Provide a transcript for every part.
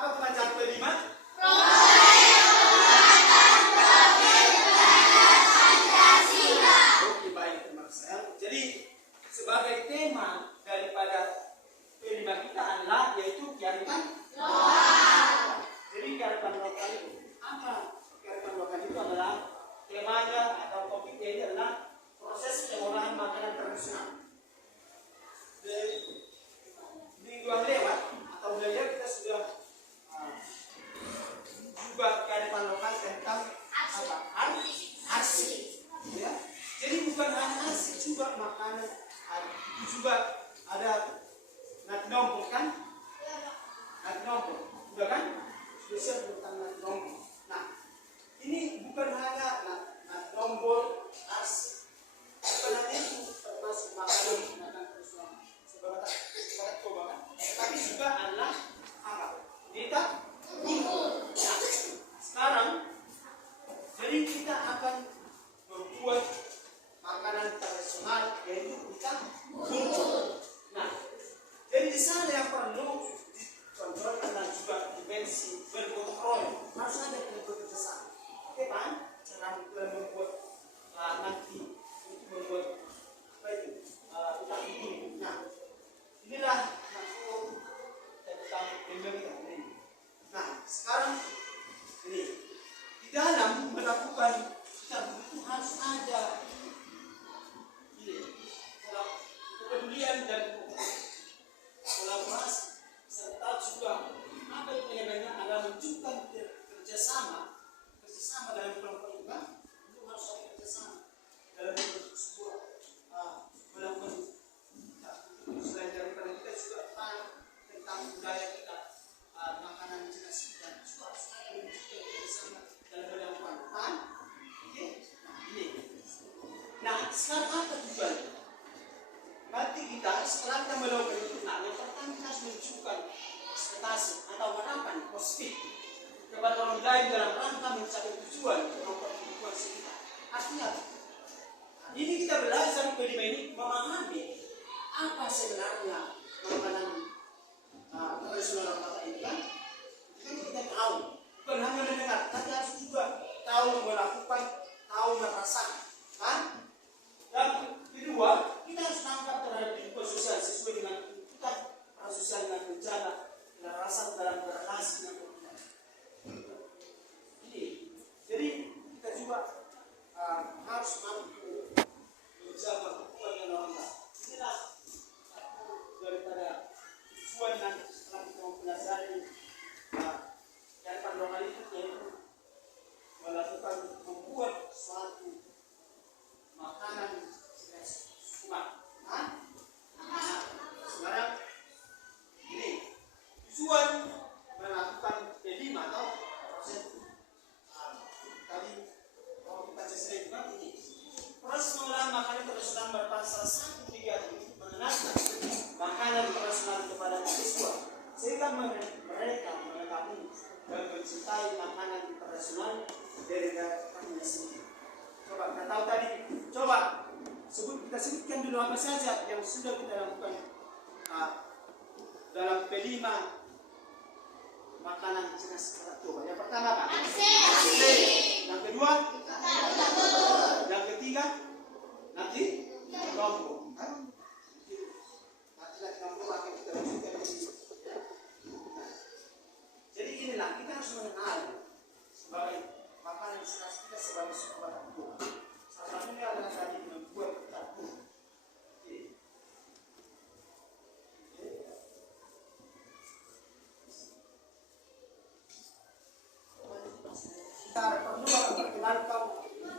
Apa pelajaran kelima? Oke, baik, terima kasih. Jadi sebagai tema daripada kelima kita adalah yaitu kearifan lokal. Jadi kearifan lokal itu apa? Kearifan lokal itu adalah temanya atau topiknya ini adalah proses pengolahan makanan tradisional. Minggu yang lewat atau belajar kita sudah juga kearifan lokal tentang apa? Arsik. Ya. Jadi bukan hanya arsik, juga makanan juga ada nasi nombok kan? Nasi nombok, sudah kan? Spesial tentang nasi nombok. Nah, ini bukan hanya nasi nombok, arsik, bukan hanya itu termasuk makanan tradisional. Sebagai coba kan? Tapi juga adalah apa? Kita bumbu. Nah, sekarang jadi kita akan membuat makanan tradisional yaitu kita bumbu. Nah, jadi di sana yang perlu dicontohkan dan juga dimensi bergotong royong harus ada kerjasama. Oke kan? Cara membuat nanti untuk membuat apa itu kita bumbu. Nah, inilah maksud tentang pemilihan ini. Nah, sekarang ini di dalam melakukan kita begitu harus ada ini kepedulian dan kolaborasi serta juga apa itu namanya adalah menunjukkan kerjasama dalam kelompok juga itu harus ada kerjasama dalam sebuah melakukan selain daripada kita juga paham tentang budaya kita makanan jenis dan juga harus ada menunjukkan kerjasama dalam melakukan oke. Nah ini nah sekarang apa tujuannya? Nanti kita setelah kita melakukan itu, nah yang pertama kita harus menunjukkan ekspektasi atau harapan positif kepada orang lain dalam rangka mencapai tujuan kita. Artinya, nah, ini kita belajar kelima ini memahami apa sebenarnya makanan tradisional kata ini kan? Itu kita tahu, bukan hanya mendengar, tapi harus juga tahu melakukan, tahu merasakan, kan? Dan kedua, kita harus tangkap terhadap kehidupan sosial sesuai dengan tuntutan sosial dengan menjaga kekerasan dalam berrelasi dengan orang. Ini, jadi kita juga harus mampu menjaga hubungan dengan orang lain. Inilah daripada tujuan nanti setelah kita mempelajari kearifan lokal itu yaitu melakukan membuat suatu makanan Sumatera. Sekarang ini tujuan melakukan kelima atau proses tadi kalau kita selesai juga ini proses pengolahan makanan tradisional merupakan salah satu kegiatan untuk mengenalkan makanan tradisional kepada siswa sehingga mereka mengetahui dan mencintai makanan tradisional dari daerahnya sendiri. Coba kita tahu tadi, coba kita sebutkan dulu apa saja yang sudah kita lakukan dalam kelima makanan jenis coba. Yang pertama apa? Nasi. Yang kedua? Yang ketiga? Nasi lombok. Nasi lombok akan kita lanjutkan di sini. Jadi inilah kita harus mengenal sebagai makanan jenis kita sebagai sebuah tahu. Salah satunya adalah tadi membuat tahu. Kita perlu memperkenalkan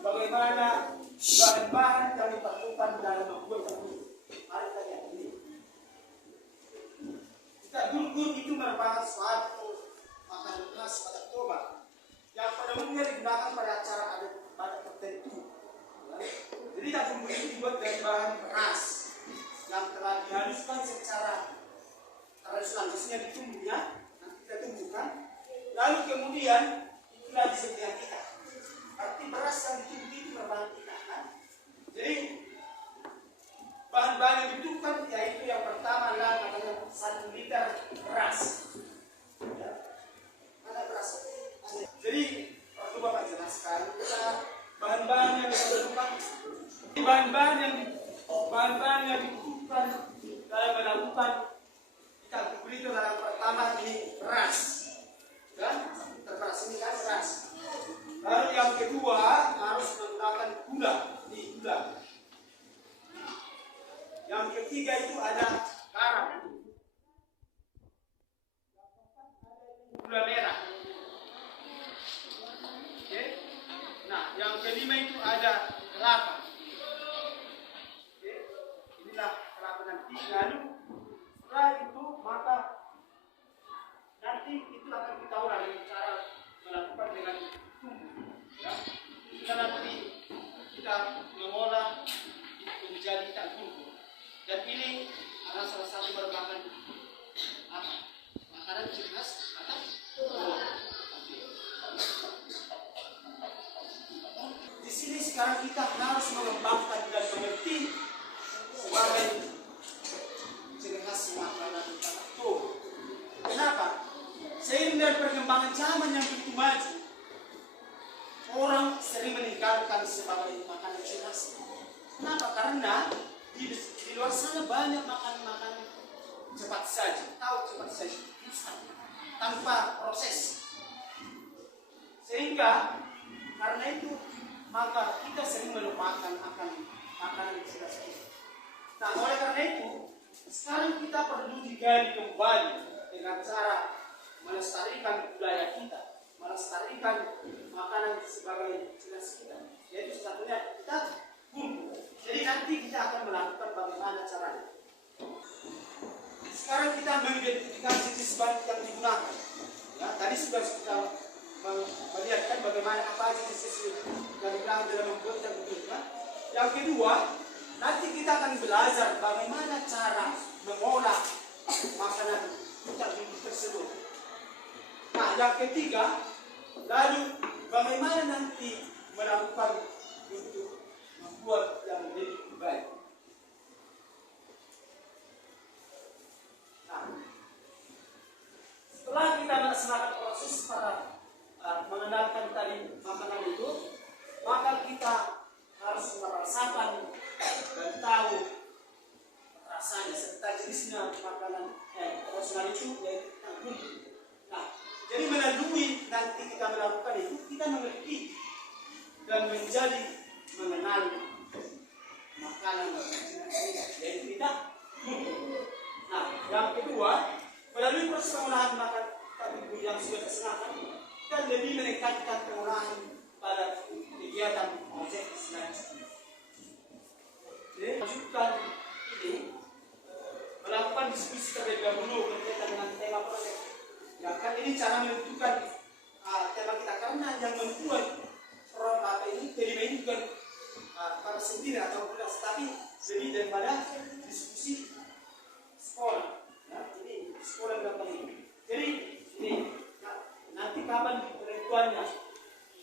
bagaimana bahan-bahan yang diperlukan dalam membuat tahu. Mari kita lihat ini. Kita gulgur itu merupakan suatu makanan khas pada Toba yang pada umumnya digunakan pada acara adat tertentu. Jadi tabung ini dibuat dari bahan beras yang telah dihaluskan secara tradisional, maksudnya ditumbuk ya, nanti kita tumbukkan, lalu kemudian itulah disebut dengan tika. Arti beras yang ditumbuk itu berbahan tika kan? Jadi bahan-bahan yang dibutuhkan yaitu yang pertama adalah 1 liter beras. Ya. akan kita olah dengan cara melakukan dengan tumbuh. Ya. Kita nanti kita mengolah menjadi ikan tumbuh. Dan ini adalah salah satu merupakan apa? Makanan ciri khas atau di sini sekarang kita harus mengembangkan dan mengerti sebagai ciri khas makanan itu. Kenapa? Seiring dengan perkembangan zaman yang begitu maju, orang sering meninggalkan sebagai makanan ciri khas. Kenapa? Karena di luar sana banyak makanan-makanan cepat saja, cepat saja, instan, tanpa proses. Sehingga karena itu maka kita sering melupakan akan makanan yang sudah saja. Nah, oleh karena itu sekarang kita perlu digali kembali dengan cara melestarikan budaya kita, melestarikan makanan sebagai ciri khas kita. Yaitu satunya kita bumbu. Jadi nanti kita akan melakukan bagaimana caranya. Sekarang kita mengidentifikasi jenis bahan yang digunakan. Ya, tadi sudah kita melihatkan bagaimana apa jenis yang digunakan dalam membuat yang betul. Yang kedua, nanti kita akan belajar bagaimana cara mengolah makanan ikan bumbu tersebut. Nah, yang ketiga, lalu bagaimana nanti melakukan untuk membuat yang lebih baik. Nah, setelah kita melaksanakan proses para mengenalkan tadi makanan itu, maka kita harus merasakan dan tahu rasanya serta jenisnya makanan rasional itu yaitu tanggung. Nah, jadi melalui nanti kita melakukan itu, kita mengerti dan menjadi mengenal makanan yaitu kita. Nah, yang kedua, melalui proses pengolahan makanan yang sudah tersenakan, kita lebih meningkatkan pengolahan pada kegiatan objek selanjutnya. Jadi, lanjutkan ini melakukan diskusi terlebih dahulu berkaitan dengan tema proyek. Ya kan ini cara menentukan tema kita, karena yang membuat tema ini bukan para sendiri atau kelas, tapi lebih daripada diskusi sekolah. Ya, ini sekolah berapa ini? Jadi ini nanti kapan penentuannya?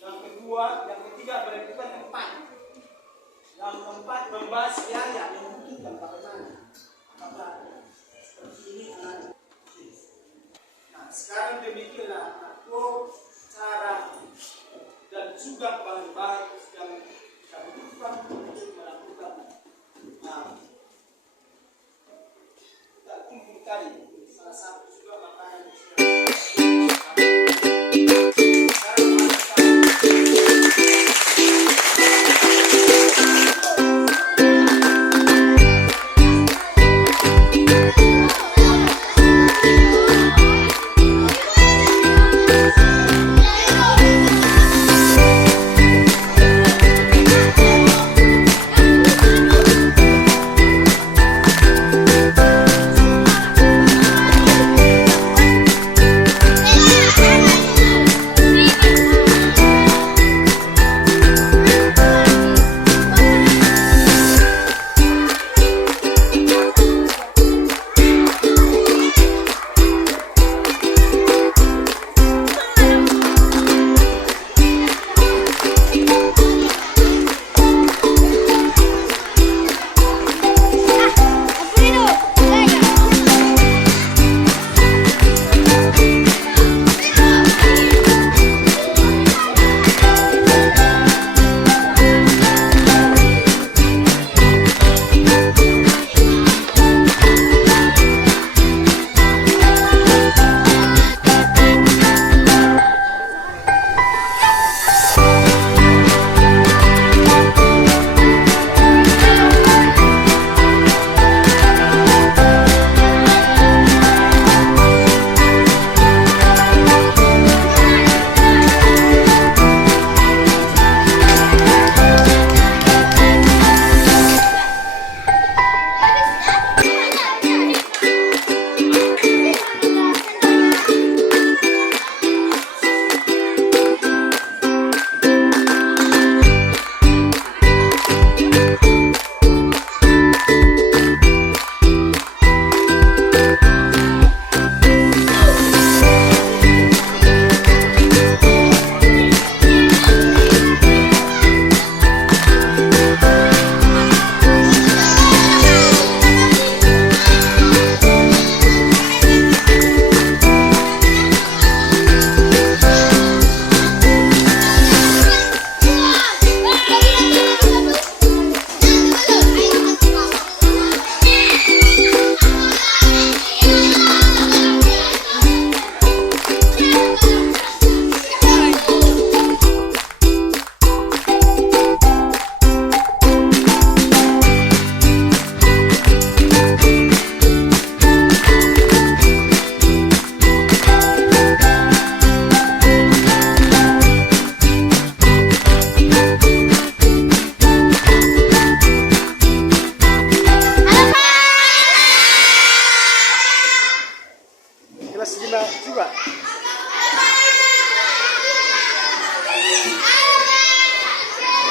Yang kedua, yang ketiga penentuan tempat. Yang keempat membahas biaya yang membutuhkan bagaimana. Apakah seperti ini? Nah, sekarang demikianlah aku